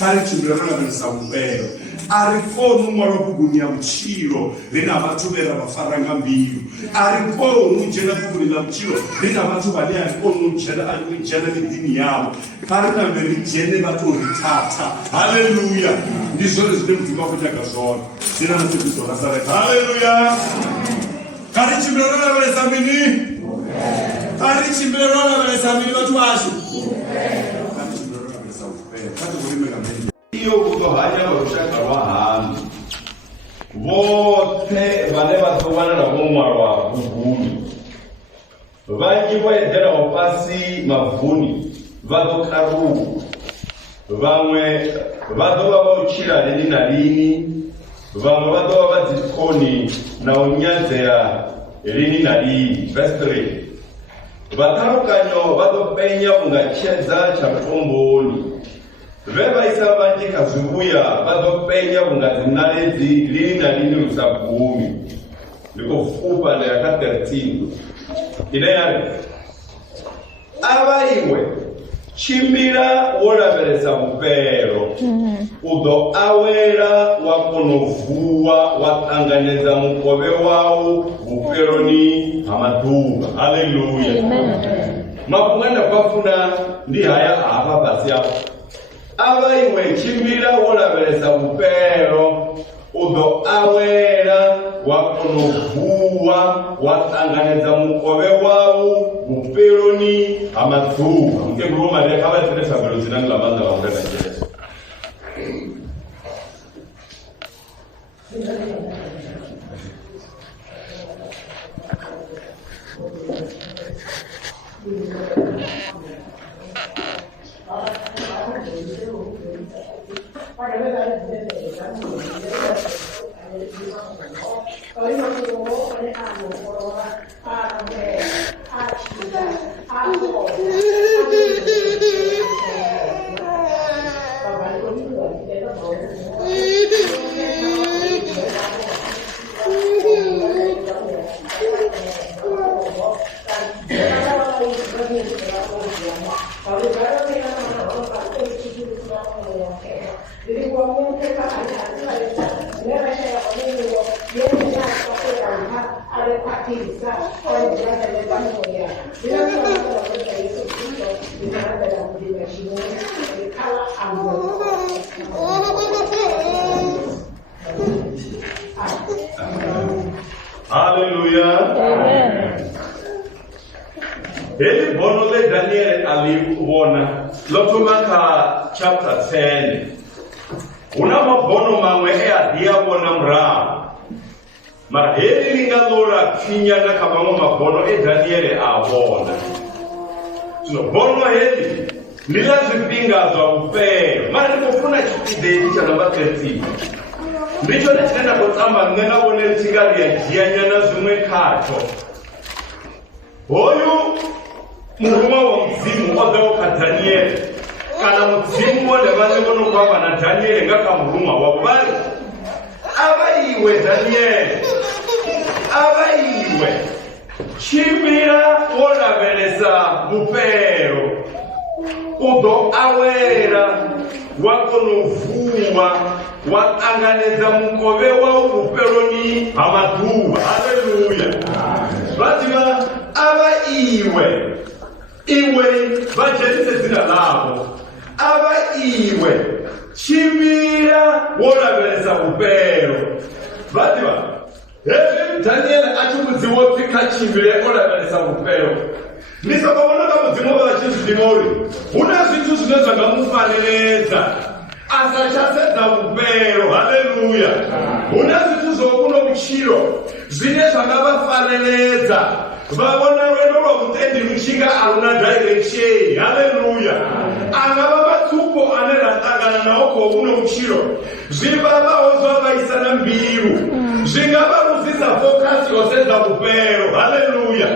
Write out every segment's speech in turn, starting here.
parichimbirana verisabupero arifonu mwarokugunia mchiro rina vatu vera vafaranga mbiru arifonu njena kugunila mchiro rina vatu vale arifonu njena midini yao parina veri njene vatu ritata. Haleluya. Ndizone zile mtima kutaka zona zina nasikizo nasareka. Haleluya. Karichimbirana verisabini karichimbirana verisabini vatu vashu iyo kutohanya barushaka rwahandi bote bane batobana na bomwarwa kugumi banyibo edera opasi mavuni vadokaru bamwe badoba bauchira lini na lini bamwe badoba bazikoni na onyanzera lini na lini. Verse 3 batarukanyo badopenya mungacheza cha tomboni veva isabanje kazubuya badopenya mungazinalezi lini na lini usabumi liko fupa na yaka 13 inayari abaiwe chimbira woraveresa mupero udo awera wakonovuwa watanganyeza mukobe wawo mupero ni amaduba. Haleluya. Mapunganda kwafuna ndi haya apa basi hapo abaiwe chimbira woraveresa mupero udo awera wakonovuwa watanganyeza mukobe wawo mupero ni amaduba. Mkeburuma de kaba teresa belozina la banda wa ndani ya Eli bono le Daniel aliuona Lotomaka chapter 10 una mabono mamwe adia bona mra mara heli lingalora kinya na kama mabono Daniel abona no bono heli nila zipinga za upeo mara nikofuna chipide cha namba 13 ndicho natenda kutamba ngena wone tigari ya jianya na zumwe kato hoyu muruma wa mzimu odao ka Daniel kana mzimu wale bale bono kwa na Daniel ngaka muruma wa bali abaiwe Daniel abaiwe chimira wona beleza bupero udo awera wakonovuwa watanganeza mukobe wa bupero ni amaduba. Haleluya. Batima abaiwe iwe bajenze zina labo abaiwe chimira worabereza bupero batima Daniel achumuziwo fika chimire worabereza bupero nisababona kamuzimu bachizidimori una zintu zineza ngamufaneleza asachaseza bupero. Haleluya. Una zintu zokuno buchiro zineza ngabafaneleza babona wendo wakutendi mchinga aluna direction. Haleluya. Angaba batupo anela tagana na oko uno uchiro zibaba ozo baisana mbiru zingaba musisa focus yoseza bupero. Haleluya.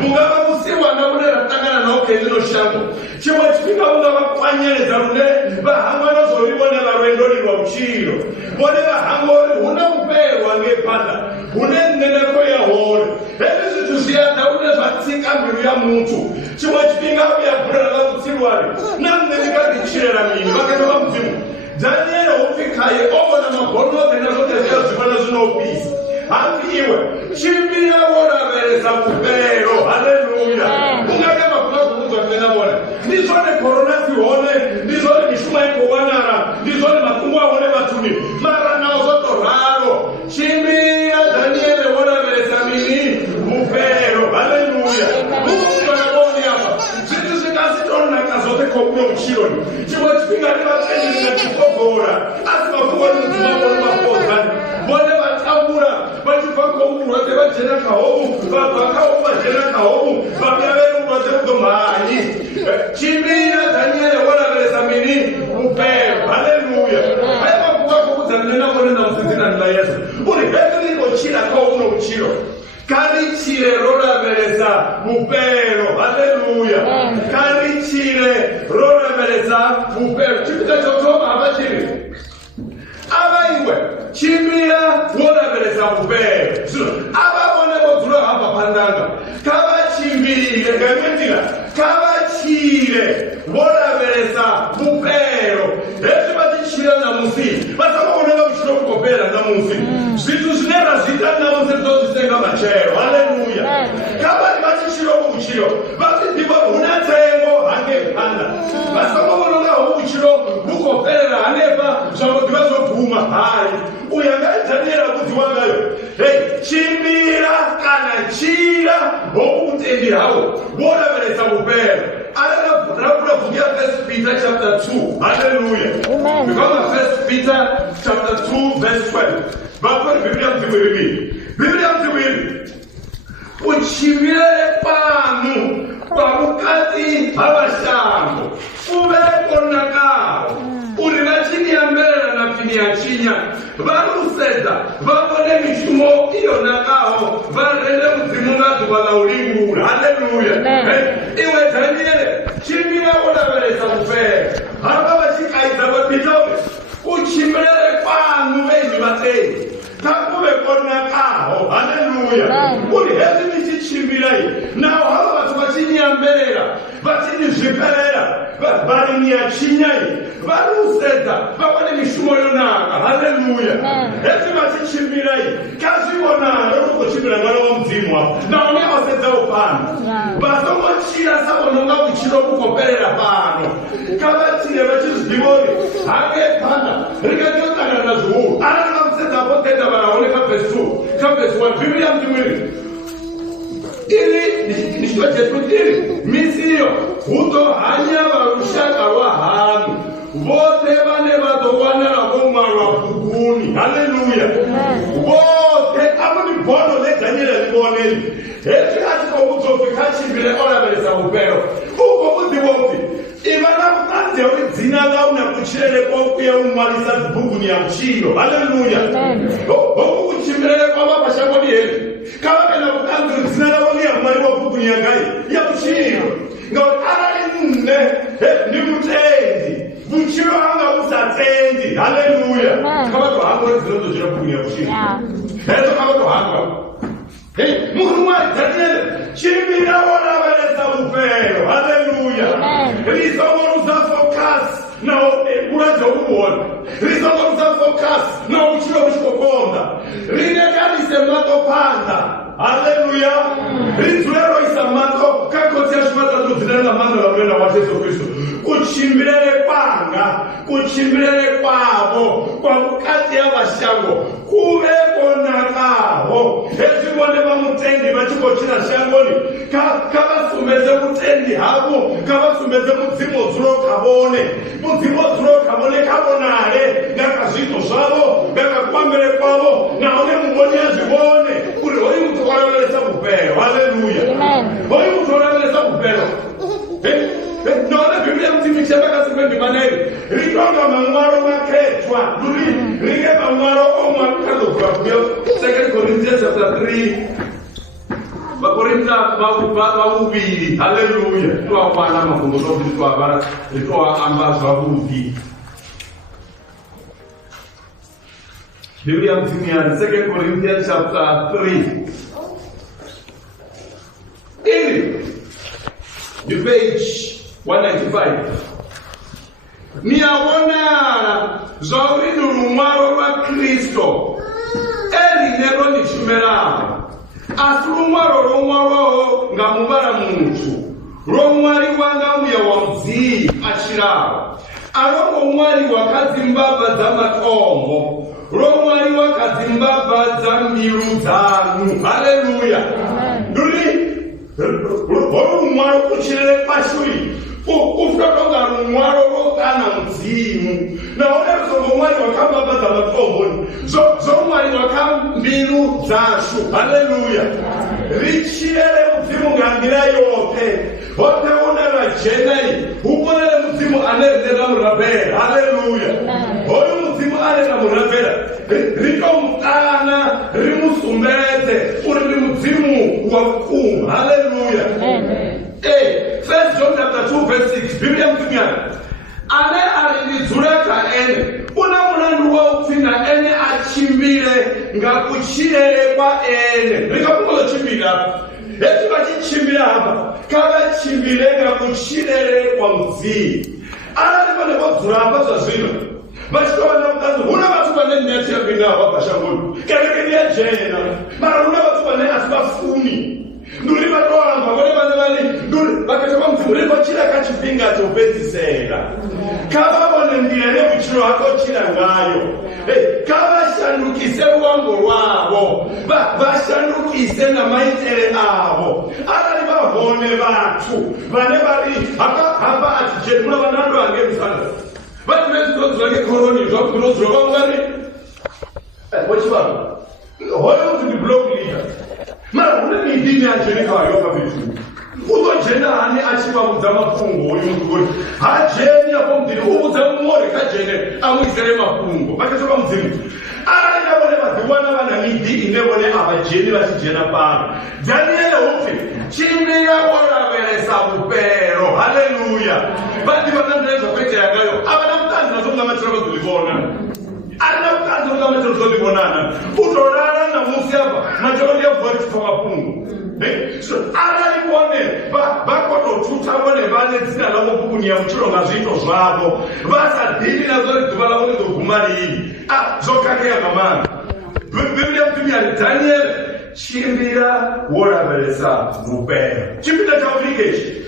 Mungaba musiwa na unela tagana na oko elino shango chimwe chipinga ungaba kwanyeleza rune bahangwana zoribone barwendo ni wa uchiro bone bahangori una bupero angepanda une neneko ya hore ebizi tuziada une vatsika mbiru ya muntu chimwe chipinga ya brala kutsirwari namne nikadichirera mini bakendo bamzimu kai over na mabono tena zote zikazifana zinopisa. Ambiwe chimbira wona veresa kupero. Haleluya. Ungakaba kunakuza tena wona. Ndizone corona zione, ndizone mishuma ikowanara, ndizone makungu aone batuni. Mara na zoto raro. Chimbira Daniel wona veresa mini kupero. Haleluya. Ungakaba woni hapa. Zitu zikazitona kazote kokuyo uchironi. Chimwe chipingani bateni na chikogora. Asima kuwa nzima wona mapoza. Wone batambura. Batifakomuro tebajena kaomu. Babakaomu bajena kaomu. Babiaveru batemudo maani. Chimbira Daniel wona veresa mini kupero. Haleluya. Haipa kuwa kukuzanena wone na msizina nila Yesu. Uri hekini kochira kauno uchiro. Karichire rora veresa kupero. Haleluya. Karichire rora veresa kupero. Chipita chotoma abachiri. Abaiwe. Chimbira wona veresa kupero. Ababone bozuro hapa pandanga. Kabachimbire gametira. Kabachire wona veresa kupero. Esi batichira na musi. Basabone babushiro kupera na musi. Zitu zinera zita na musi zitenga machero. Haleluya. Kabali batichiro buchiro. Batidiba unatengo angepanda. Basabone ubuchiro bukopera anepa zabotibazo puma. Hai. Uyangatanira kuti wangayo. Hey, chimbira kana chira okutendi hawo. Wona veresa kupero. Alana forget 1 Peter chapter 2. Hallelujah. Amen. Because of 1 Peter chapter 2 verse 12. Bapwe Biblia mtiwiri. Biblia mtiwiri. Uchimire panu kwa mukati abashango. Ubeko nakao. Urina chini ya mbele na chini ya chinya. Baruseza. Babone mishumo iyo nakao. Barele mzimunga tubala ulingu. Hallelujah. Iwe Daniel. Chimira wona veresa kupero. Hapa bachikaita bapitawe. Uchimire panu bezi batei. Takube kona kao. Hallelujah. Uri hezi michichimbirai. Nao hao watu wachini ya mbelera. Wachini ziperera. Bari ni ya chinyai. Baruseta. Babane mishumo yonaka. Hallelujah. Hezi michichimbirai. Kazi wana. Ruko chimbira mwana wa mzimwa. Naone waseta upano. Basongo chira sabo nonga uchiro kukoperera pano. Kabatire bachizu divori. Hage pana. Rikajotana na zuhu. Arana mseta poteta baraone kapesu. Kapesu wa Biblia mtimwiri. Ili nishtua jetutiri. Misiyo. Uto hanya barushaka wa hamu. Wote bane batokwana na koma wa pukuni. Haleluya. Wote amu ni bono le Daniel liboneli. Eti hati kwa uto fikachi vile ona veresa kupero. Uko muti wote. Ibana mtanzi ya uli zina lau na kuchirele kwa ukuya umalisa bugu ni ya mchino. Haleluya. Oku kuchimele kwa wapa shangoni heli. Kama kena mtanzi zina lau ni ya umaliwa bugu ni ya gai. Ya mchino. Ngao arali nne. Ni mtendi. Mchino hanga usatendi. Haleluya. Kama kwa hango ni ziloto jina bugu ni ya mchino. Heto kama kwa hango. Hey, Muhammad Daniel, chimbira wona veresa kupero. Hallelujah. Rizomoruza focus na urajo uwona. Rizomoruza focus na uchiro ushikokonda. Rinegani semato panda. Hallelujah. Rizwero isamato kakotia shumata tuzinela mando la mwena wa Yesu Kristo. Kuchimbirele panga, kuchimbirele kwabo, kwa mkati ya bashango, kubeko nakao. Ezi wane bamutendi bachiko china shangoni, kaba sumeze mutendi habu, kaba sumeze muzimo zuro kabone, muzimo zuro kabone kabonare, ngaka zito sabo, ngaka kwambele kwabo, na one mboni ya zibone, ule hoi mtukora wele sabu pero. Hallelujah. Amen. Hoi mtukora wele sabu pero. Nona Biblia mtimichema kasi kwendi maneri. Rikonga mangwaro maketwa. Rige mangwaro omwa kato kwa kuyo. 2 Corinthians chapter 3. Bakorinta bawubili. Hallelujah. Tuwa wana mafungo. Tuwa bara. Tuwa ambazo wabudi. Biblia mtimichema 2 Corinthians chapter 3. The page 195. Niyaona zvauri nurumwaro rwaKristo erinero nichimerawo asi rumwaro romwarowo ngamuvara muntu romwari wanga uya wamuzii achirawo arongo mwari wakadzimbabadza matombo romwari wakadzimbabadza mbiru dzanyu. Haleluya. Nduri rumwaro kuchirere pashuri ufukatonga rumwaro rokana mudzimu naone rusongo mwari wakambabadza matombo zvomwari wakambiru dzashu. Haleluya. Richirere mudzimu ngambira yote hote unera jenai uponere mudzimu anerera murabera. Haleluya. Hoyu mudzimu anera murabera ritomukana rimusumbedze uri mudzimu wakumu. Haleluya. First John chapter 2 verse 6 Biblia mtumiana ane alinidzureka ene una mulandu waupfina ene achimbire ngakuchirere kwa ene rikapungoza chimbira apa eti vachichimbira apa kavachimbire ngakuchirere kwa mudzii arali pane vodzura apa zvazvino vachitovanira mukazi una vatu vane nyachiyabinava pashangoni kereke niyajena mara una vatu vane asi vafumi nduri vatoamba vone vane vane nduri vakatoka mudzimu rikochira kachipinga chopedzisera kavavone ndira nemuchiro vakochira ngayo kavashandukise ruwango rwavo vashandukise namaitere avo arali vavone vatu vane vari hapa atichemura vanando vange musana vati vezvinodzura ngekoroni zvakunodzura vangari vochivano hoyo kuti ndiblock leader mara kune midini ajenekayo pavitu utojena hani achivamudza mafungo uyu mukuri hajeni apo mudini uudza mumore kajene amuisere mafungo vakatoka mudzimu arali navone vadziwana vana midi inevone avajeni vachijena pano Daniel huti chimbira voraveresa mupero. Haleluya. Vati vanandreza kwete yagayo avana mutanzi nazonga machira vazulivona arina mutanzi zonga machira vazulivonana utorara namusi apa machiro yavoti pamapungu arali vone vakototuta vone vane dzina lavo kukunya muchironga zviito zvavo vasadhini nazvo riduva lavo rizoguma riiri zvokakeya mamana Biblia mtumia Daniel chimbira woraveresa mupero. Chimbira chavirikeshi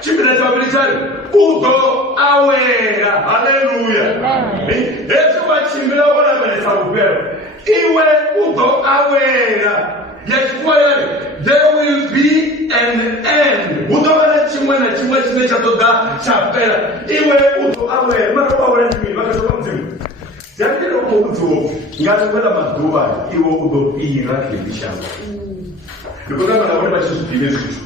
chimbira chavirikari udo awera. Haleluya. Echo vachimbira woraveresa mupero iwe udo awera. Yachikuayari there will be an end. Udo wana chimwe na chimwe chine chatoda chapera iwe udo awera. Mara awera ndimi vakatoka mzimu yakero kuzo ngatikwenda maduva iwo udopira kebishamba ndikuti kana wale bachizibine zvitu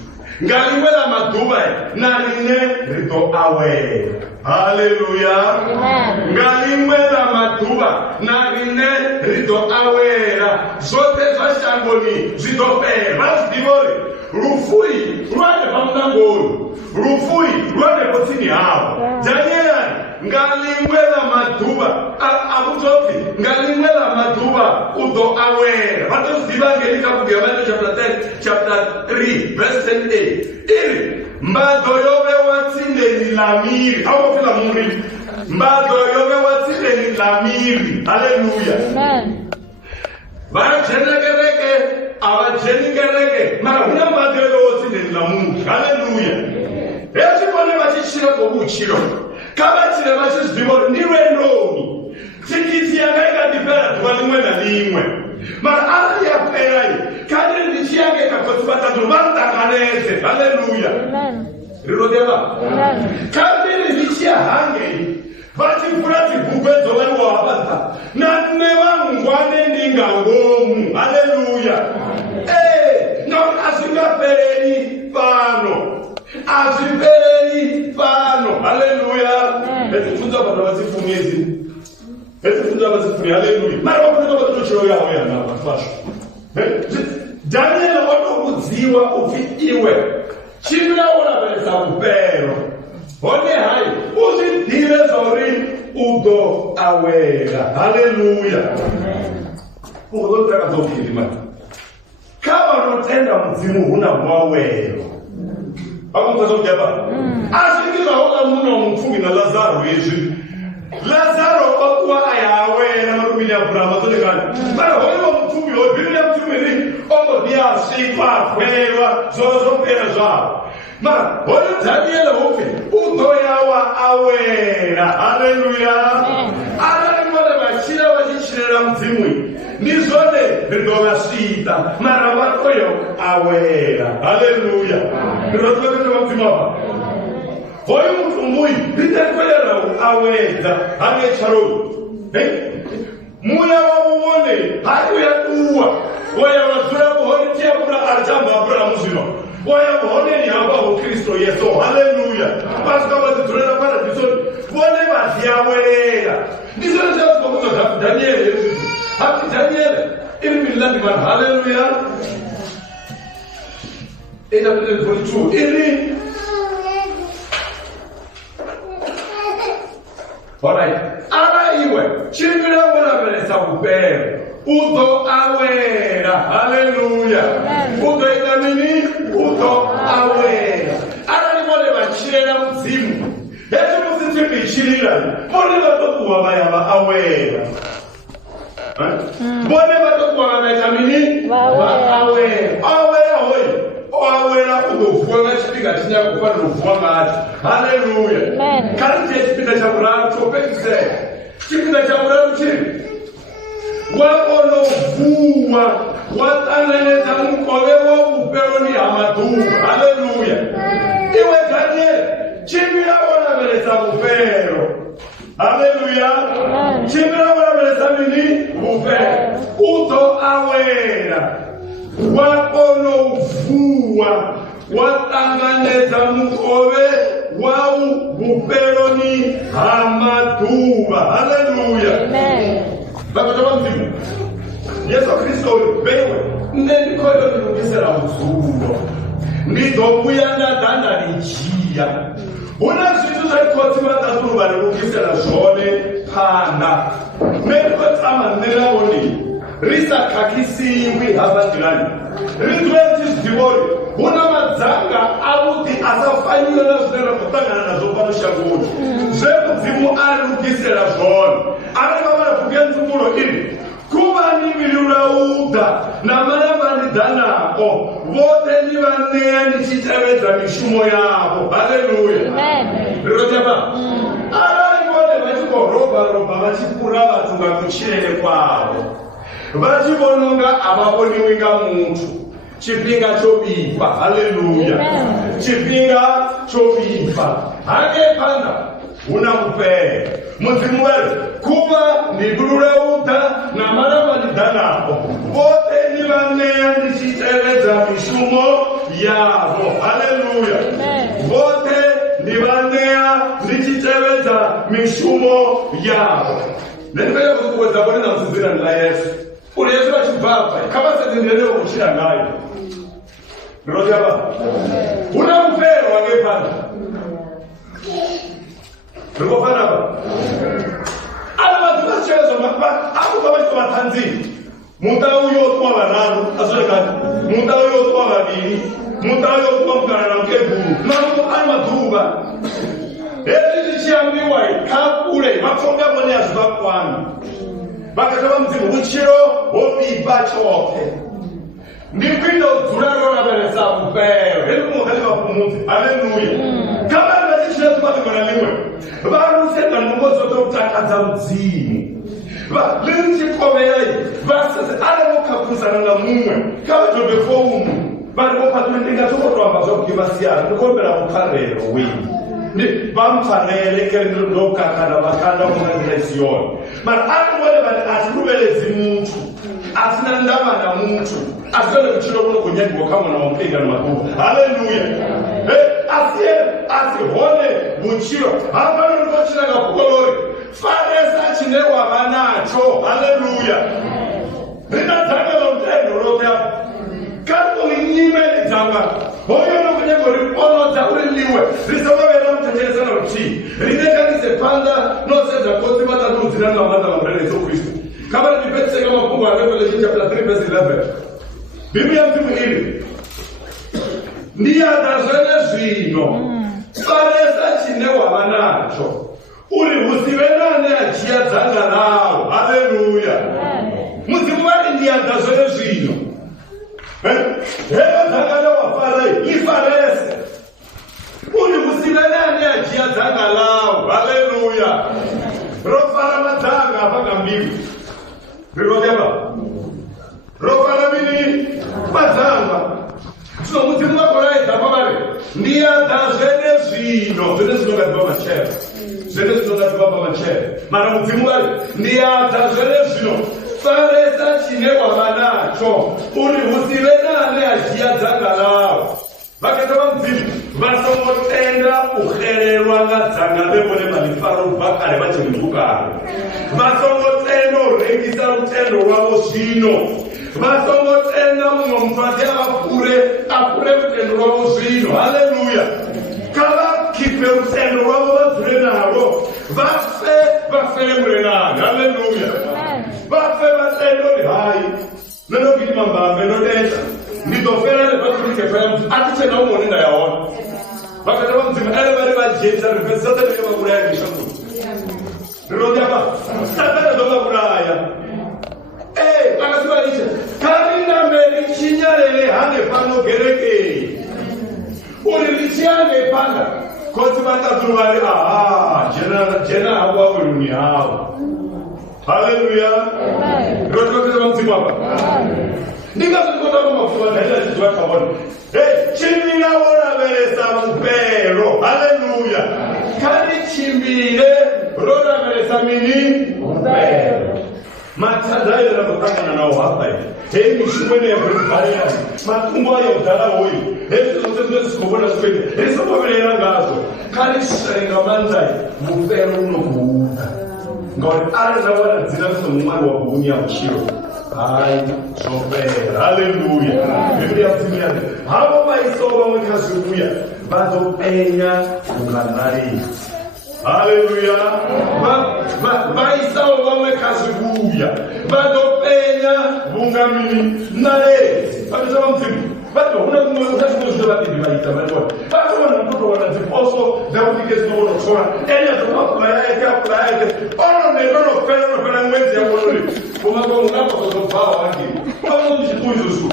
ngaliwela maduva narine rito aware. Haleluya. Ngaliwela maduva narine rito aware zote zvashangoni zvitopera vazivori rufui rwane pamutangoni rufui rwane potsini havo Daniel ngalimwela maduva akutopi ngalimwela maduva udo aware vatoziva ngelika kubira chapter 3 verse 8 iri mbado yove watsindeni lamiri awofila muri mbado yove watsindeni lamiri. Haleluya. Vajenekereke avajenekereke mara huna mbado yove watsindeni lamuri. Haleluya. Echipone vachishira kobuchiro kavachire vachizivoro ndiwe ndoni tikiti yakaikadipera dhuva limwe nalimwe mara ari yaperai kane ndichiyake kakotsi vatatu vanotanganeze. Haleluya. Rinodeva kambiri ndichiyahangei vachifura dzibhukwe dzovaiwavadza nanevangwane ndingangomu. Haleluya. Nokuti azvingapereri pano azvipereri pano. Haleluya. Ezifunda vanhu vazifumezi ezifunda vazifumi. Haleluya. Mara vakutoka vatochiro yavo yana vafasho Daniel watokudziwa kuti iwe chimirauraveresa mupero hone hai uzvidive zvauri udo awera. Haleluya. Uzotakadzokirima kavanotenda mudzimu huna mwawero akumutazokujapa asingizvaoka muno mupfumi naLazaro izvi Lazaro Biblia Abraham atolekana. Mara hoyo mtumi hoyo Biblia mtumi ni omo dia sifa kwelwa zozo pera zao. Mara hoyo Daniel hofe utoyawa awera. Hallelujah. Ana ni mwana bashira bashira mzimwi. Nizone ndoga sita mara watoyo awera. Hallelujah. Ndoga ndoga mzimwa. Hoyo mtumbui litakwela aweza angecharo. Muya wabone hakuya uwa waya wasura bohoni tia kuna arjamba Abraham zino waya bohoni ni hapa Kristo Yesu. Hallelujah. Pastor wa tunena para bisoni wale basiawelela ndizo ndio kwa Daniel hapo Daniel ilmi man. Hallelujah. Ina ndio for ili alright. Ara iwe chimira wana beleza upero uto awera. Hallelujah. Uto inamini uto awera. Ara ni mole bachirera mzimu yesu muzitwe bichirira mole batokuwa bayaba awera. Mole batokuwa bayamini awera. Awera hoyi awera udofuanga chipika chinya kuba udofuanga ati. Hallelujah. Kanti chipika cha Abraham chopekise chipika cha Abraham chini wakono vuwa watanganeza mkole wa uperoni amatu. Hallelujah. Iwe Daniel chimira wana beleza upero. Hallelujah. Chimira wana beleza mini upero uto awera wakono vuwa watanganeza mkole wa uperoni amatuba. Hallelujah. Amen. Bakatoba mzimu Yesu Kristo bewe ndeni koyo nilukisera uzulo ndidobuyana dana lijia una zitu za koti matatu balukisera zone pana meko tsama nela oni risa kakisiwi habandilani ritwenti zivori una mazanga abuti asafanyula na zera kutangana na zopano shagoni zeku zimu alukisera zone ana kugenzulo ili kuba ni milulauda na marabani danako wote ni wanea ni chitaweza mishumo yabo. Hallelujah. Amen. Rojaba. Ara ngode bachiko roba bachikura batunga kuchirele kwabo. Bachibononga ababoni winga muntu. Chipinga chobifa. Hallelujah. Amen. Chipinga chobifa. Hage panda unampea muzimu wewe kuba nigururauta na marabani danako wote ni wanea nisiteleza mishumo yabo. Hallelujah. Wote ni wanea nisiteleza mishumo yabo. Nenipea kukuweza bwana na mzizina nila Yesu ule Yesu wachibaba kama sasa nilelewa kuchira nayo nirodi hapa unampea wangepanda Rukofana hapa. Ala watu wachezo mapa, hapo kama kwa matanzi. Muda huyo kwa bararo, asole kati. Muda huyo kwa babini, muda huyo kwa mkana mkebu. Mambo alma duba. Eti chiambiwa kakule, makonga mwenye azuba kwani. Bakataba mzimu uchiro obi bachoke. Nipindo duraro na beleza upeo. Hebu mwakali wa pumuzi. Hallelujah. Kama nalishia tupate kwa naliwe. Barusenda numozo tokutakaza mzimu. Linchi komeyai. Basase ale mokapusa nanga mumwe. Kama jobefo umu. Bari mopatumendenga toko tuambazo kivasiara. Nukombela mkarero wini. Ni bamfarele kere ndoka kada bakanda mwanzilesioni. Mara atu wale bali atirubelezi muntu. Atina ndama na muntu. Asitole kuchilo kuno kunyeki wakama na wampinga na matuba. Hallelujah. Asihone buchiro. Hapa nikochina kapukolori. Faresa chinewa banacho. Hallelujah. Nina zanga la mtendo rote hapa. Kato linyime ni zanga. Hoyo no kunyeko ripono za uli liwe. Risoma wela mtendele sana uchi. Rineka nise panda. No seza kosi mata nuziranga mata mambrele Yesu Kristo. Kama ni petse kama Mungu wa Revelation chapter 3 verse 11. Biblia mtumu hili. Ndiye atazwene zvino. Faresa chinewa banacho. Uri husivenane achia dzanga nawo. Hallelujah. mudzimu vari ndiyadza zvene zvino heva dzakada wafara ifarese uri kusina nani ajiya dzanga lawo. Haleluya. Rofara madzanga apakambiri riroteva rofara mini madzanga zvino mudzimu wakoraidza pavari ndiyadza zvene zvino zvene zvinogadzirwa machero zvene zvinogadzirwa pamachero mara mudzimu vari ndiyadza zvene zvino faresa chine wava nacho uri usive nane ajiya dzanga lawo. Vakati vamudzimu vasongotenda kuhererwa ngadzanga vevone malifaro vakare vachimutukana vasongotenda urengisa rutendo rwavo zvino vasongotenda mumwe muthu ati apure rutendo rwavo zvino. Haleluya. Kavakipe rutendo rwavo vadzure narwo vafere murenani. Haleluya. Vafe vatendori hai nonokiti mambambe nodeta ndidofera nevakurikefera atichena umoni ndayaona vakati vamudzimu ale vari vajeta rivesataniye vakuraya ngeshakuti rinodiapa satani zovakuraya vakati variche karina mberi chinyarere hane pano gerekei uri richiyane panda koti vatatu vari jena havo wiruni havo. Haleluya. Rotokeza vamudzimu apa ndingazvikotama mafuva ndaita chidziva chabona chimbira woraveresa mupero. Haleluya. Kani chimbire roraveresa mini mupero. Matadhaira kutangana nawo hapa mishumene yakuribharira matumbo ayo kudhara hoyu ezvinoseezvikobona zvikwete risokoverera ngazo kani svenga manzai mupero unokuudza ngauri ari zawana dzina somumwari wakuunya muchiro hai zvopera. Haleluya. Biblia yakutimiyati havo vaisova mwekazviuya vazopenya kunganariri. Haleluya. Vaisawo vamwe kazviuya vadopenya vungamini naye vatoita vamudzimu vatoona kumwe zvimwe zvino vadidi vaita vaitoona vatowana kutowana dziposo dzakutike dzinoonotshora enyazoapulayaeke ononopera mwedzi yakonori umakomunapakazobvawa wake aonochikuizozvu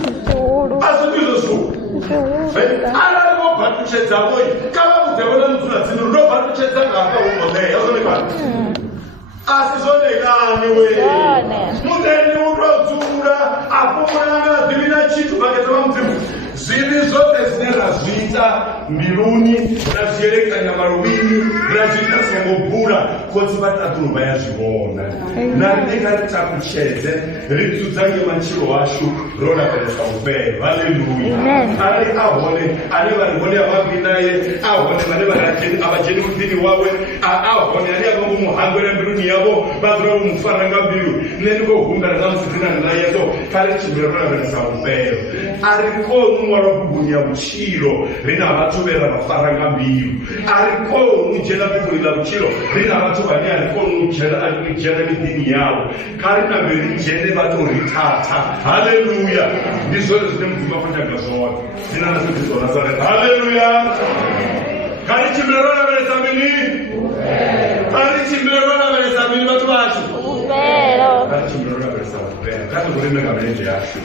azvikuizozvu ararivobhatuchedzavoyi kavamudzevona mudzunadzino ndobhatuchedzanga akaumozei yazonekana asi zvonekani we mutendi utodzura apomwana zvivina chitu vakati vamudzimu zvivi zvose zvine razviita mbiruni razvierekanya maruvini razviita sengobhura koti vatatu vayazviona narinenge ritakuchedze ritudzange machiro washu roraveresa upero. Haleluya. Ari ahone ane varihone yavabvi naye ahone vane avajeni mudini wawe ahone ane avangumuhangwera mbiruni yavo vazura umufaranga mbiru nenikohumbera namusizina nayeso kari chimbiro roraveresa upero. Ariko mwara kubunya muchiro rina vatuvera vafaranga mbiru ariko nujena kuburira muchiro rina vatuvani ariko nujena midini yavo karina mberi jene vatoritata. Haleluya. Ndizvo zvine mudzimba kunyaga zvona zina nasodzidzo Nazareta. Haleluya. Kari chimbiro roraveresa mini kari chimbiro roraveresa mini vatu vacho kari chimbiro roraveresa upero. Katokurimeka mirenje yacho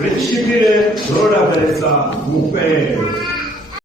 richimbire roraveresa upero.